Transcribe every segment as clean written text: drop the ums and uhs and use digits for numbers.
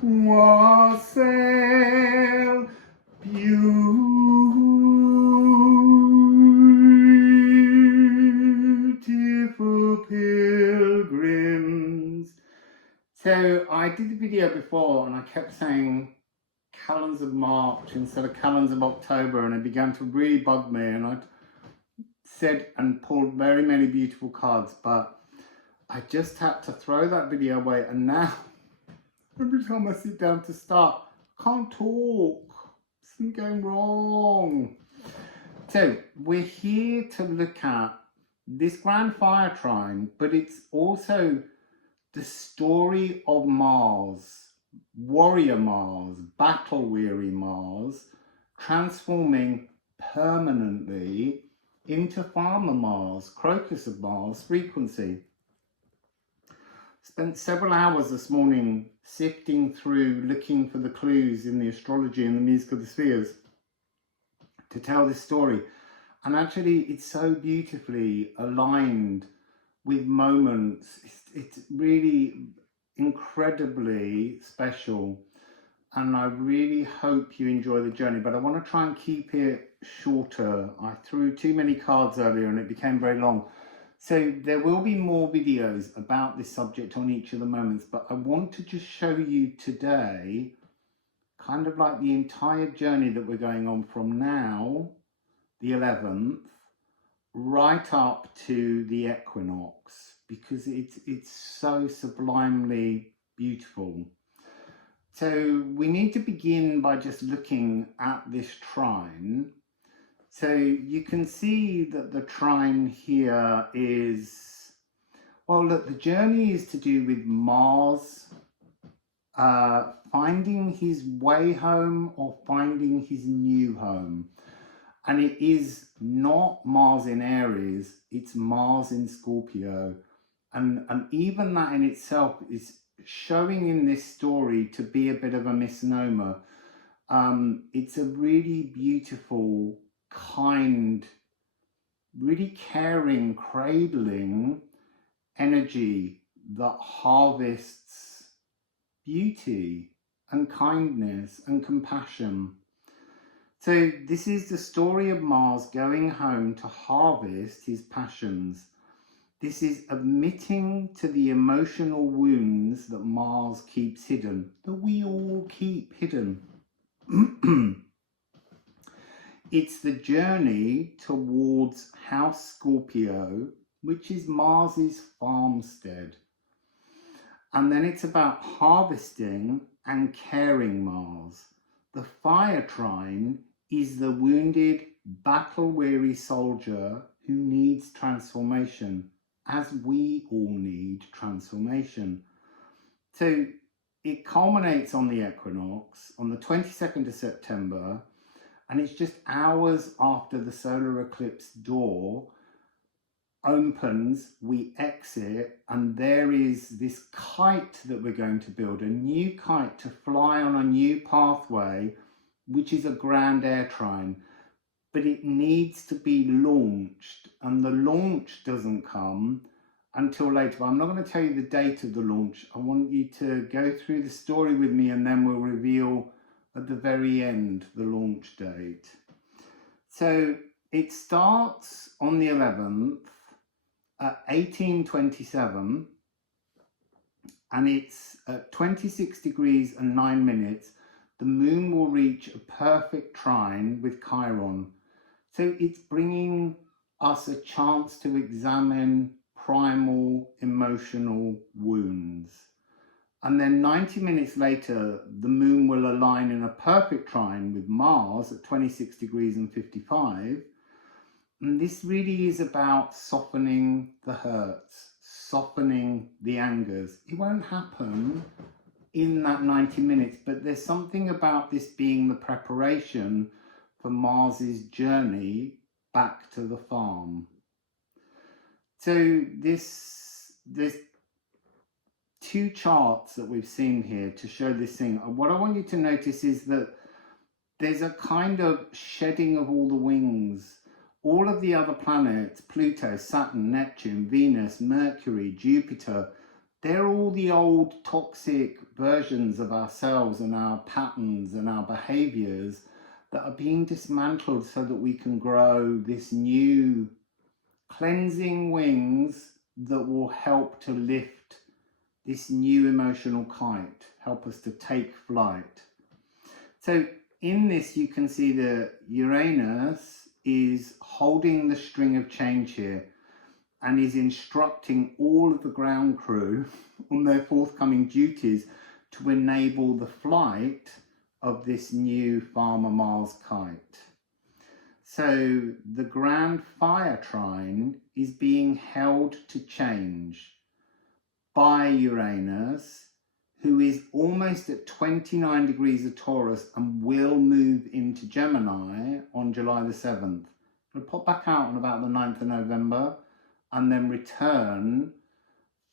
Wassail, beautiful pilgrims. So I did the video before and I kept saying calends of March instead of calends of October, and it began to really bug me, and I'd said and pulled very many beautiful cards, but I just had to throw that video away, and now every time I sit down to start, I can't talk. Something's going wrong. So we're here to look at this grand fire trine, but it's also the story of Mars, warrior Mars, battle-weary Mars, transforming permanently into farmer Mars, crocus of Mars frequency. Spent several hours this morning sifting through, looking for the clues in the astrology and the music of the spheres to tell this story. And actually it's so beautifully aligned with moments. It's really incredibly special, and I really hope you enjoy the journey, but I want to try and keep it shorter. I threw too many cards earlier and it became very long. So there will be more videos about this subject on each of the moments, but I want to just show you today kind of like the entire journey that we're going on from now, the 11th, right up to the equinox, because it's so sublimely beautiful. So we need to begin by just looking at this trine. So you can see that the trine here is, well, look, the journey is to do with Mars finding his way home or finding his new home. And it is not Mars in Aries, it's Mars in Scorpio. And even that in itself is showing in this story to be a bit of a misnomer. It's a really beautiful, kind, really caring, cradling energy that harvests beauty and kindness and compassion. So this is the story of Mars going home to harvest his passions. This is admitting to the emotional wounds that Mars keeps hidden, that we all keep hidden. It's the journey towards House Scorpio, which is Mars's farmstead. And then it's about harvesting and caring Mars. The fire trine is the wounded, battle-weary soldier who needs transformation, as we all need transformation. So it culminates on the equinox on the 22nd of September, and it's just hours after the solar eclipse door opens, we exit, and there is this kite that we're going to build, a new kite to fly on a new pathway, which is a grand air trine, but it needs to be launched, and the launch doesn't come until later. But I'm not going to tell you the date of the launch. I want you to go through the story with me, and then we'll reveal at the very end the launch date. So it starts on the 11th at 1827, and it's at 26 degrees and 9 minutes. The moon will reach a perfect trine with Chiron. So it's bringing us a chance to examine primal emotional wounds. And then 90 minutes later, the moon will align in a perfect trine with Mars at 26 degrees and 55. And this really is about softening the hurts, softening the angers. It won't happen in that 90 minutes, but there's something about this being the preparation for Mars's journey back to the farm. So there's two charts that we've seen here to show this thing. What I want you to notice is that there's a kind of shedding of all the wings. All of the other planets, Pluto, Saturn, Neptune, Venus, Mercury, Jupiter, they're all the old toxic versions of ourselves and our patterns and our behaviors that are being dismantled so that we can grow this new cleansing wings that will help to lift this new emotional kite, help us to take flight. So in this, you can see that Uranus is holding the string of change here and is instructing all of the ground crew on their forthcoming duties to enable the flight of this new Farmer Mars kite. So the grand fire trine is being held to change by Uranus, who is almost at 29 degrees of Taurus and will move into Gemini on July the 7th. It'll pop back out on about the 9th of November and then return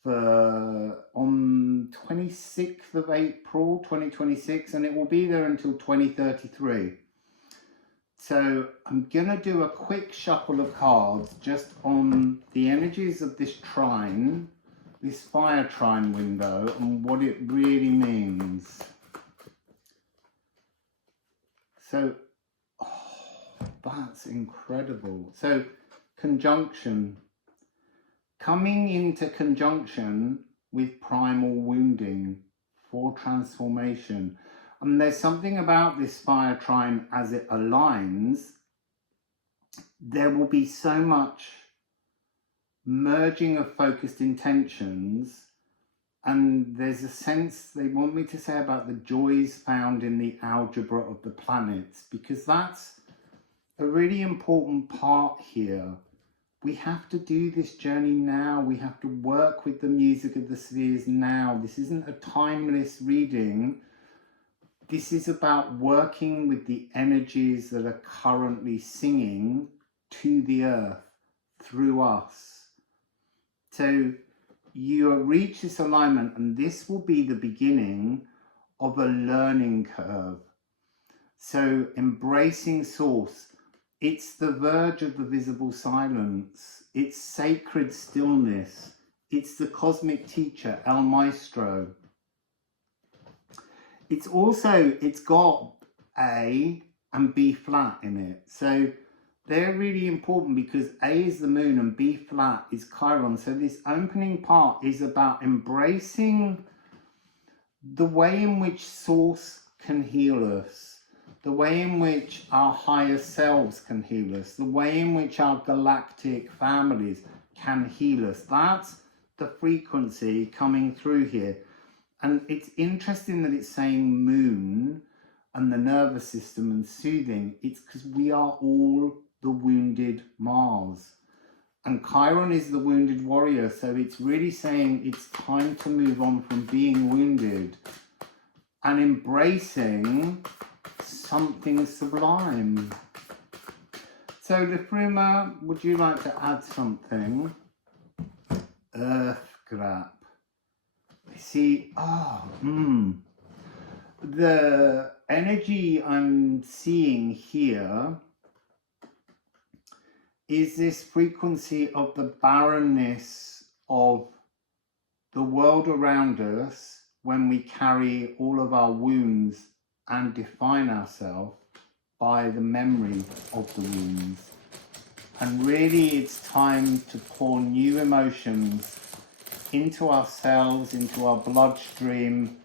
on 26th of April 2026, and it will be there until 2033. So I'm going to do a quick shuffle of cards just on the energies of this trine, this fire trine window, and what it really means. So, that's incredible. So, conjunction. Coming into conjunction with primal wounding for transformation. And there's something about this fire trine as it aligns. There will be so much merging of focused intentions, and there's a sense they want me to say about the joys found in the algebra of the planets, because that's a really important part here. We have to do this journey now. We have to work with the music of the spheres now. This isn't a timeless reading. This is about working with the energies that are currently singing to the earth through us. So you reach this alignment, and this will be the beginning of a learning curve. So embracing source, it's the verge of the visible silence. It's sacred stillness. It's the cosmic teacher, El Maestro. It's got A and B flat in it. So they're really important because A is the moon and B flat is Chiron. So this opening part is about embracing the way in which source can heal us, the way in which our higher selves can heal us, the way in which our galactic families can heal us. That's the frequency coming through here. And it's interesting that it's saying moon and the nervous system and soothing. It's because we are all the wounded Mars. And Chiron is the wounded warrior. So it's really saying it's time to move on from being wounded and embracing something sublime. So Liffruma, would you like to add something? Earth grab. See, the energy I'm seeing here is this frequency of the barrenness of the world around us when we carry all of our wounds and define ourselves by the memory of the wounds. And really it's time to pour new emotions into ourselves, into our bloodstream,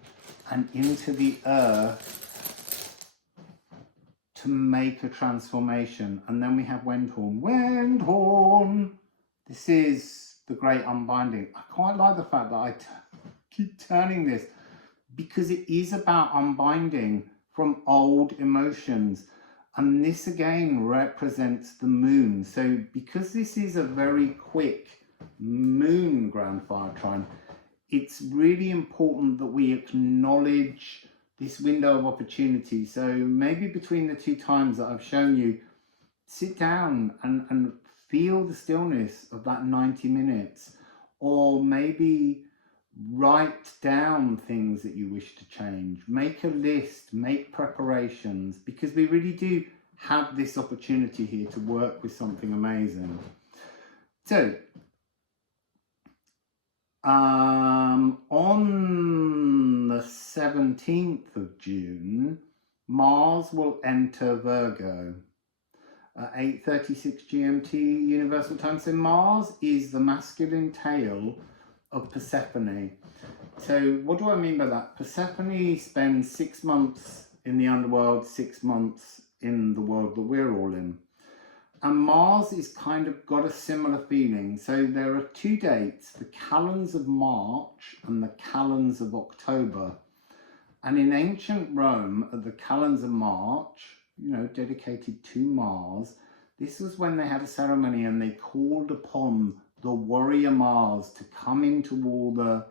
and into the earth to make a transformation. And then we have Wendhorn. Wendhorn! This is the great unbinding. I quite like the fact that I keep turning this because it is about unbinding from old emotions. And this again represents the moon. So because this is a very quick moon grand fire trine, it's really important that we acknowledge this window of opportunity. So maybe between the two times that I've shown you, sit down and feel the stillness of that 90 minutes, or maybe write down things that you wish to change, make a list, make preparations, because we really do have this opportunity here to work with something amazing. So On the 17th of June, Mars will enter Virgo at 8:36 GMT Universal Time. So Mars is the masculine tail of Persephone. So what do I mean by that? Persephone spends 6 months in the underworld, 6 months in the world that we're all in. And Mars is kind of got a similar feeling. So there are 2 dates, the calends of March and the calends of October. And in ancient Rome, at the calends of March, you know, dedicated to Mars, this was when they had a ceremony and they called upon the warrior Mars to come into all the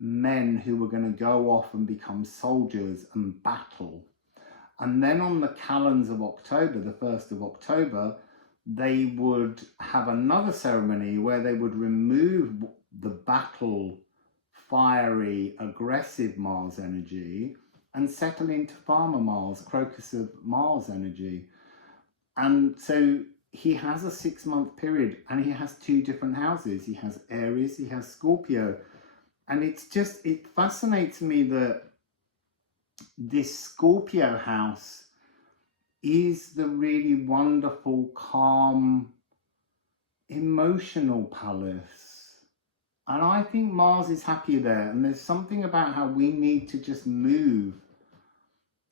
men who were going to go off and become soldiers and battle. And then on the calends of October, the 1st of October, they would have another ceremony where they would remove the battle, fiery, aggressive Mars energy and settle into farmer Mars, crocus of Mars energy. And so he has a 6-month period and he has 2 different houses. He has Aries, he has Scorpio. And it fascinates me that this Scorpio house is the really wonderful, calm, emotional palace. And I think Mars is happier there. And there's something about how we need to just move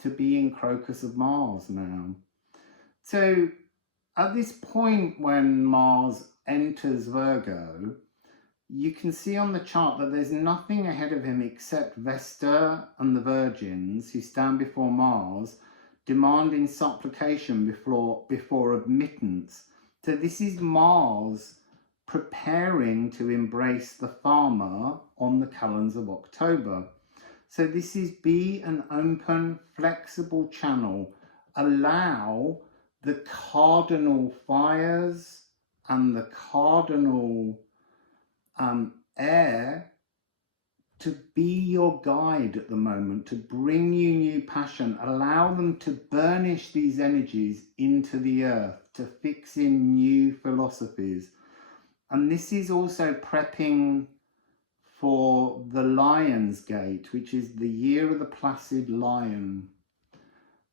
to be in crocus of Mars now. So at this point when Mars enters Virgo, you can see on the chart that there's nothing ahead of him except Vesta and the Virgins who stand before Mars, demanding supplication before admittance. So this is Mars preparing to embrace the farmer on the calends of October. So this is be an open, flexible channel. Allow the cardinal fires and the cardinal air to be your guide at the moment, to bring you new passion. Allow them to burnish these energies into the earth, to fix in new philosophies. And this is also prepping for the Lion's Gate, which is the year of the placid lion.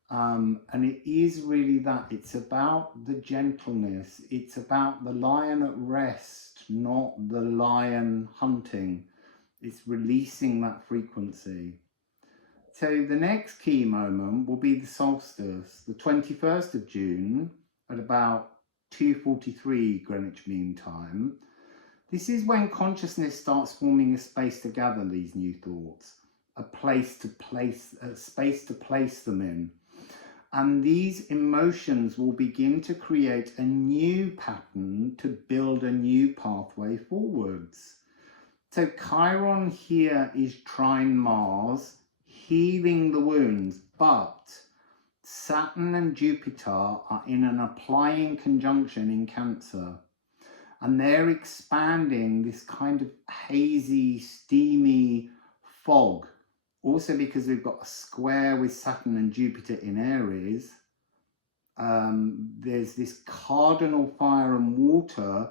And it is really that. It's about the gentleness. It's about the lion at rest, not the lion hunting. It's releasing that frequency. So the next key moment will be the solstice, the 21st of June at about 2:43 Greenwich Mean Time. This is when consciousness starts forming a space to gather these new thoughts, a space to place them in. And these emotions will begin to create a new pattern to build a new pathway forwards. So Chiron here is trine Mars, healing the wounds, but Saturn and Jupiter are in an applying conjunction in Cancer. And they're expanding this kind of hazy, steamy fog. Also because we've got a square with Saturn and Jupiter in Aries, there's this cardinal fire and water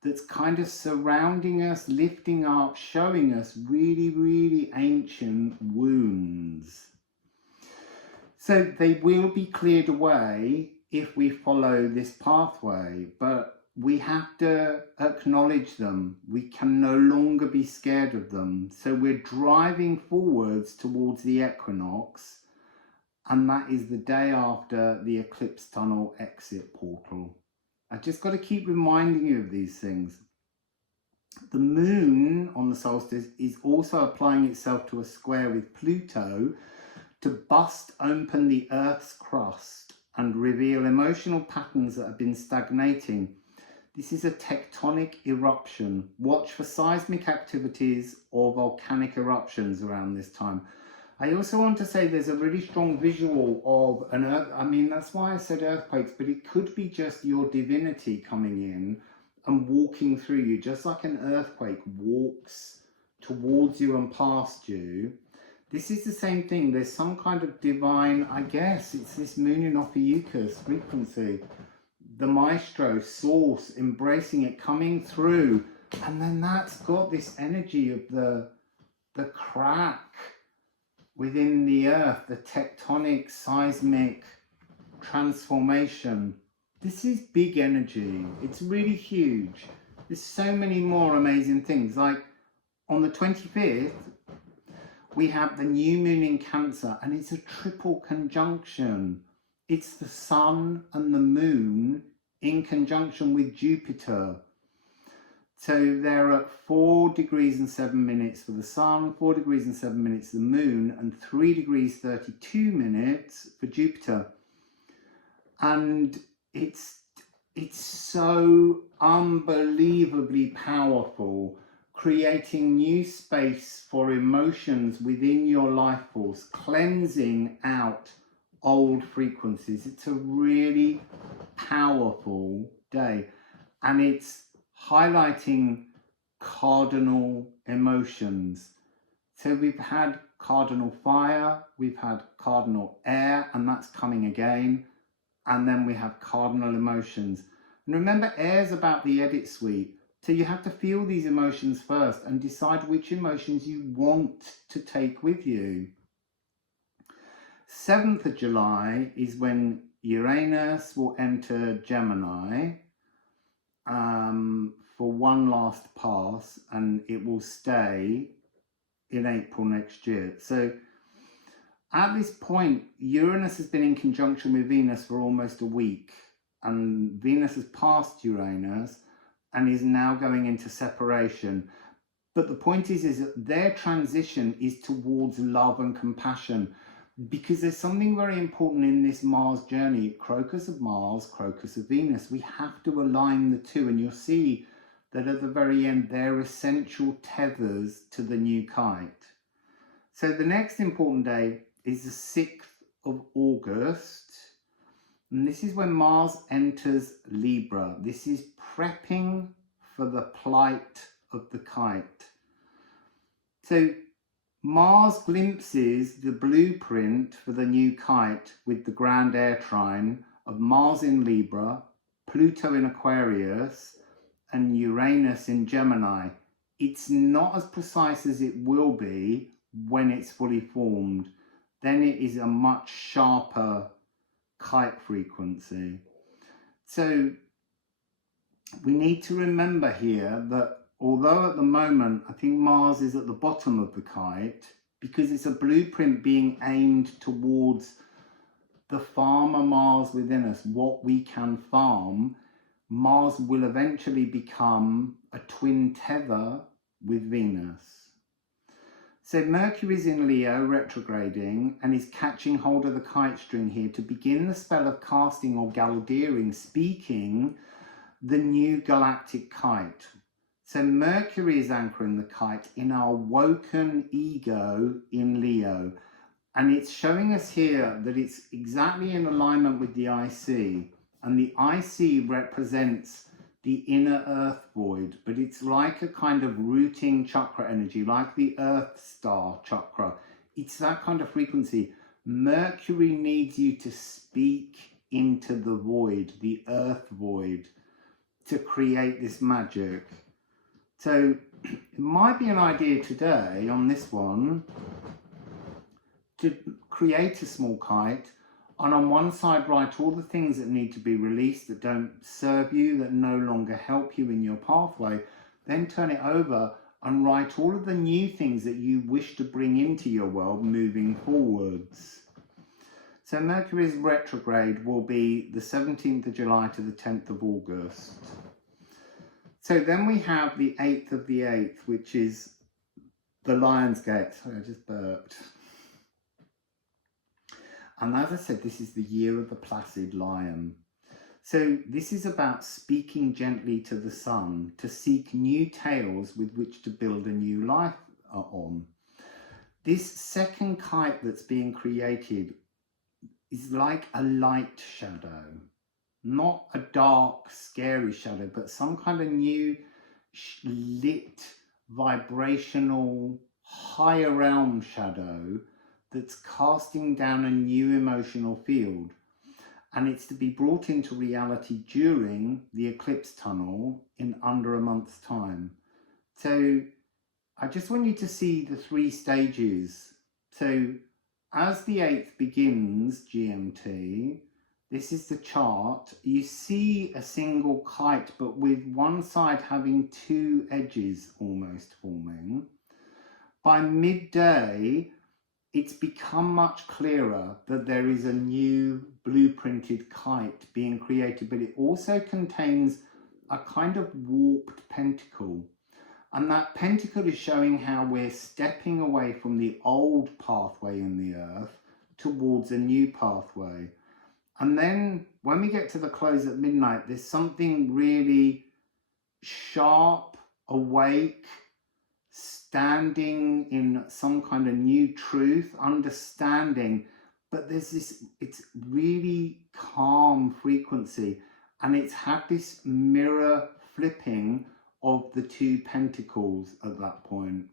that's kind of surrounding us, lifting up, showing us really, really ancient wounds. So they will be cleared away if we follow this pathway, but we have to acknowledge them. We can no longer be scared of them. So we're driving forwards towards the equinox, and that is the day after the eclipse tunnel exit portal. I just got to keep reminding you of these things. The moon on the solstice is also applying itself to a square with Pluto to bust open the Earth's crust and reveal emotional patterns that have been stagnating. This is a tectonic eruption. Watch for seismic activities or volcanic eruptions around this time. I also want to say there's a really strong visual of an earth. I mean, that's why I said earthquakes, but it could be just your divinity coming in and walking through you, just like an earthquake walks towards you and past you. This is the same thing. There's some kind of divine, I guess, it's this moon in Ophiuchus frequency. The maestro, source, embracing it, coming through And then that's got this energy of the crack within the earth, the tectonic, seismic transformation. This is big energy. It's really huge. There's so many more amazing things. Like on the 25th, we have the new moon in Cancer, and it's a triple conjunction. It's the sun and the moon in conjunction with Jupiter. So they're at 4 degrees and 7 minutes for the sun, 4 degrees and 7 minutes for the moon, and 3 degrees 32 minutes for Jupiter. And it's so unbelievably powerful, creating new space for emotions within your life force, cleansing out old frequencies. It's a really powerful day, and it's highlighting cardinal emotions. So we've had cardinal fire, we've had cardinal air, and that's coming again. And then we have cardinal emotions. And remember, air is about the edit suite. So you have to feel these emotions first and decide which emotions you want to take with you. 7th of July is when Uranus will enter Gemini for one last pass, and it will stay in April next year. So at this point, Uranus has been in conjunction with Venus for almost a week, and Venus has passed Uranus and is now going into separation. But the point is that their transition is towards love and compassion, because there's something very important in this Mars journey. Crocus of Mars, crocus of Venus. We have to align the two, and you'll see that at the very end, they're essential tethers to the new kite. So the next important day is the 6th of August, and this is when Mars enters Libra. This is prepping for the plight of the kite. So Mars glimpses the blueprint for the new kite with the grand air trine of Mars in Libra, Pluto in Aquarius, and Uranus in Gemini. It's not as precise as it will be when it's fully formed. Then it is a much sharper kite frequency. So we need to remember here that although at the moment I think Mars is at the bottom of the kite, because it's a blueprint being aimed towards the farmer Mars within us, what we can farm, Mars will eventually become a twin tether with Venus. So Mercury is in Leo retrograding and is catching hold of the kite string here to begin the spell of casting or galdeering, speaking the new galactic kite. So Mercury is anchoring the kite in our woken ego in Leo. And it's showing us here that it's exactly in alignment with the IC. And the IC represents the inner earth void, but it's like a kind of rooting chakra energy, like the earth star chakra. It's that kind of frequency. Mercury needs you to speak into the void, the earth void, to create this magic. So it might be an idea today on this one to create a small kite, and on one side write all the things that need to be released, that don't serve you, that no longer help you in your pathway. Then turn it over and write all of the new things that you wish to bring into your world moving forwards. So Mercury's retrograde will be the 17th of July to the 10th of August. So then we have the 8th of the 8th, which is the Lion's Gate. Sorry, I just burped. And as I said, this is the year of the placid lion. So this is about speaking gently to the sun, to seek new tales with which to build a new life on. This second kite that's being created is like a light shadow, not a dark, scary shadow, but some kind of new lit, vibrational, higher realm shadow that's casting down a new emotional field. And it's to be brought into reality during the eclipse tunnel in under a month's time. So I just want you to see the 3 stages. So as the 8th begins GMT, this is the chart. You see a single kite, but with one side having 2 edges almost forming. By midday, it's become much clearer that there is a new blueprinted kite being created, but it also contains a kind of warped pentacle. And that pentacle is showing how we're stepping away from the old pathway in the earth towards a new pathway. And then when we get to the close at midnight, there's something really sharp, awake, standing in some kind of new truth, understanding. But there's this, it's really calm frequency. And it's had this mirror flipping of the 2 pentacles at that point.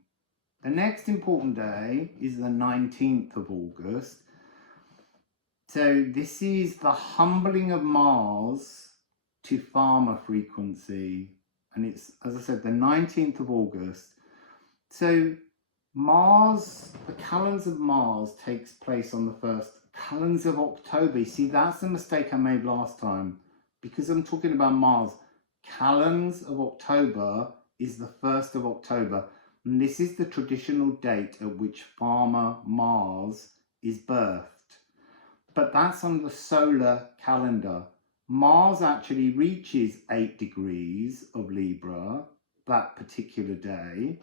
The next important day is the 19th of August. So this is the humbling of Mars to Pharma frequency. And it's, as I said, the 19th of August. So Mars, the calends of Mars takes place on the 1st. Calends of October. You see, that's the mistake I made last time. Because I'm talking about Mars. Calends of October is the 1st of October. And this is the traditional date at which Farmer Mars is birthed. But that's on the solar calendar. Mars actually reaches 8 degrees of Libra that particular day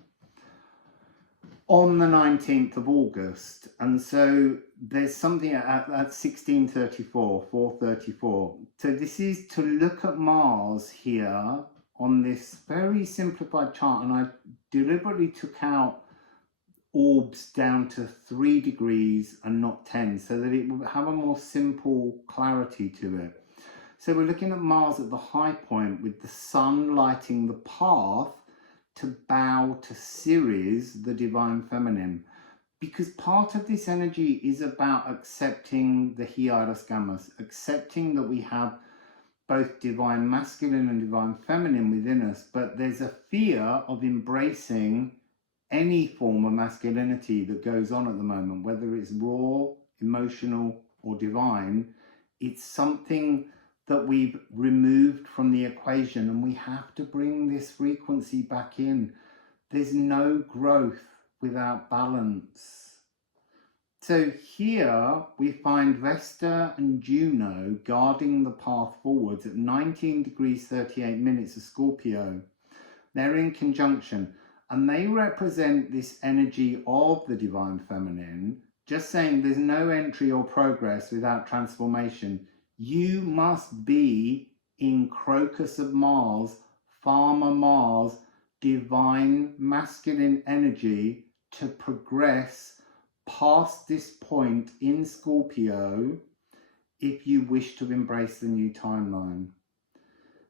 on the 19th of August. And so there's something at 1634, 434. So this is to look at Mars here on this very simplified chart. And I deliberately took out orbs down to 3 degrees and not 10, so that it will have a more simple clarity to it. So we're looking at Mars at the high point with the sun lighting the path to bow to Ceres, the divine feminine, because part of this energy is about accepting the hieros gammas, accepting that we have both divine masculine and divine feminine within us, but there's a fear of embracing any form of masculinity that goes on at the moment, whether it's raw, emotional, or divine. It's something that we've removed from the equation, and we have to bring this frequency back in. There's no growth without balance. So here we find Vesta and Juno guarding the path forwards at 19 degrees 38 minutes of Scorpio. They're in conjunction. And they represent this energy of the divine feminine, just saying there's no entry or progress without transformation. You must be in Crocus of Mars, Farmer Mars, divine masculine energy to progress past this point in Scorpio if you wish to embrace the new timeline.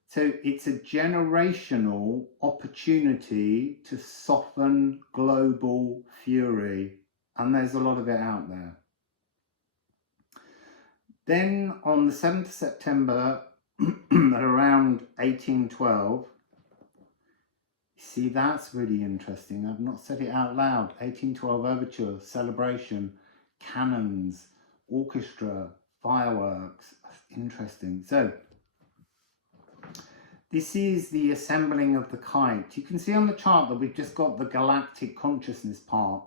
So it's a generational opportunity to soften global fury, and there's a lot of it out there. Then on the 7th of September, at around 1812, see, that's really interesting. I've not said it out loud. 1812 overture, celebration, cannons, orchestra, fireworks. That's interesting. So this is the assembling of the kite. You can see on the chart that we've just got the galactic consciousness part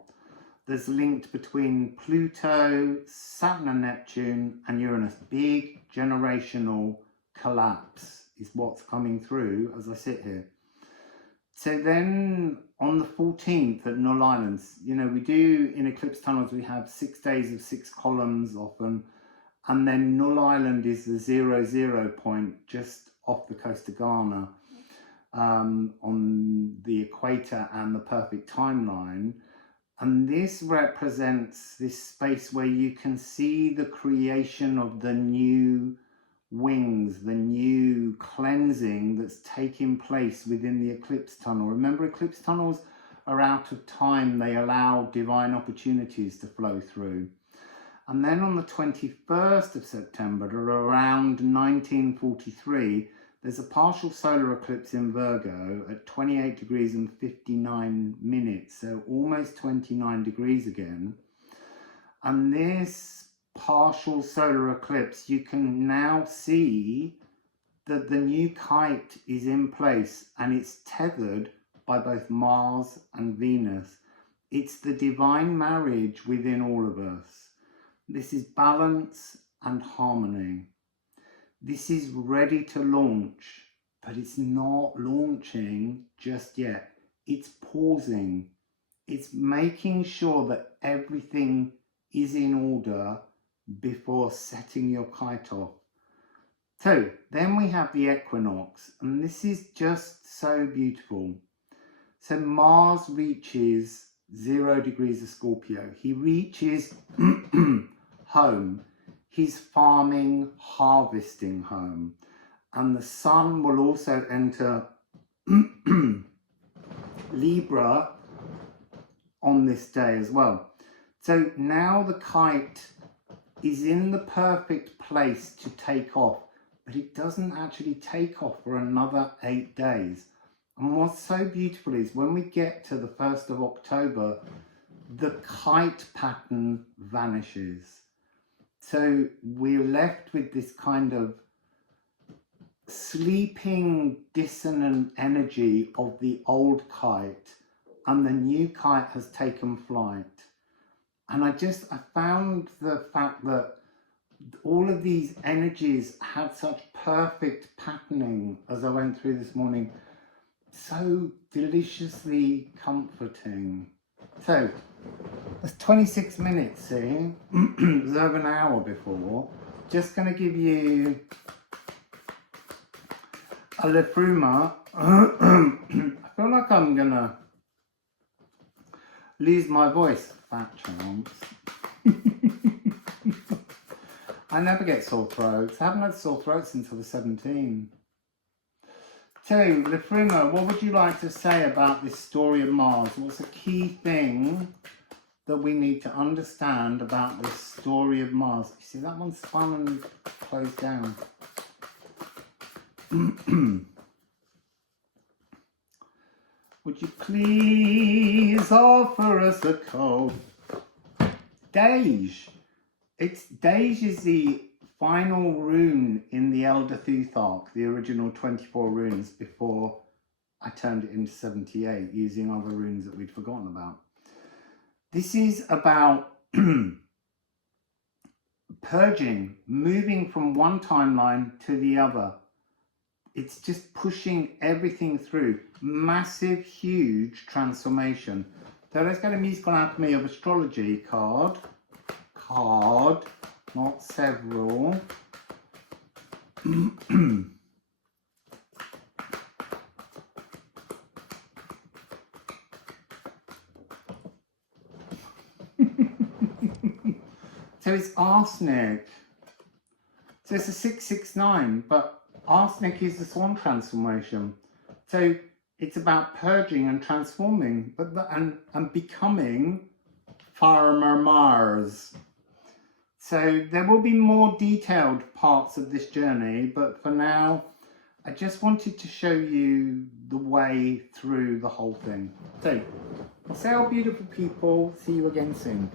that's linked between Pluto, Saturn and Neptune and Uranus. Big generational collapse is what's coming through as I sit here. So then on the 14th at Null Islands, you know, we do in eclipse tunnels, we have 6 days of 6 columns often. And then Null Island is the 00 point just off the coast of Ghana on the equator and the perfect timeline. And this represents this space where you can see the creation of the new wings, the new cleansing that's taking place within the eclipse tunnel. Remember, eclipse tunnels are out of time. They allow divine opportunities to flow through. And then on the 21st of September, around 1943, there's a partial solar eclipse in Virgo at 28 degrees and 59 minutes, so almost 29 degrees again. And this partial solar eclipse, you can now see that the new kite is in place and it's tethered by both Mars and Venus. It's the divine marriage within all of us. This is balance and harmony. This is ready to launch, but it's not launching just yet. It's pausing. It's making sure that everything is in order before setting your kite off. So then we have the equinox, and this is just so beautiful. So Mars reaches 0 degrees of Scorpio. He reaches home. He's farming, harvesting home. And the sun will also enter Libra on this day as well. So now the kite is in the perfect place to take off, but it doesn't actually take off for another 8 days. And what's so beautiful is when we get to the 1st of October, the kite pattern vanishes. So we're left with this kind of sleeping, dissonant energy of the old kite, and the new kite has taken flight. And I found the fact that all of these energies had such perfect patterning as I went through this morning, so deliciously comforting. So that's 26 minutes, see? It was over an hour before. Just going to give you a Liffruma. I feel like I'm going to lose my voice. Fat chance. I never get sore throats. I haven't had sore throats since I was 17. So, Liffruma, what would you like to say about this story of Mars? What's a key thing that we need to understand about this story of Mars? You see, that one's spun and closed down. Would you please offer us a code? Dej. Dej is the final rune in the Elder Thuthark, the original 24 runes, before I turned it into 78 using other runes that we'd forgotten about. This is about purging, moving from one timeline to the other. It's just pushing everything through. Massive, huge transformation. So let's get a musical Alchemy of Astrology card. Not several. So it's arsenic. So it's a 669, but arsenic is the swan transformation. So it's about purging and transforming, but and becoming Farmer Mars. So there will be more detailed parts of this journey, but for now, I just wanted to show you the way through the whole thing. So, Wassail, beautiful people. See you again soon.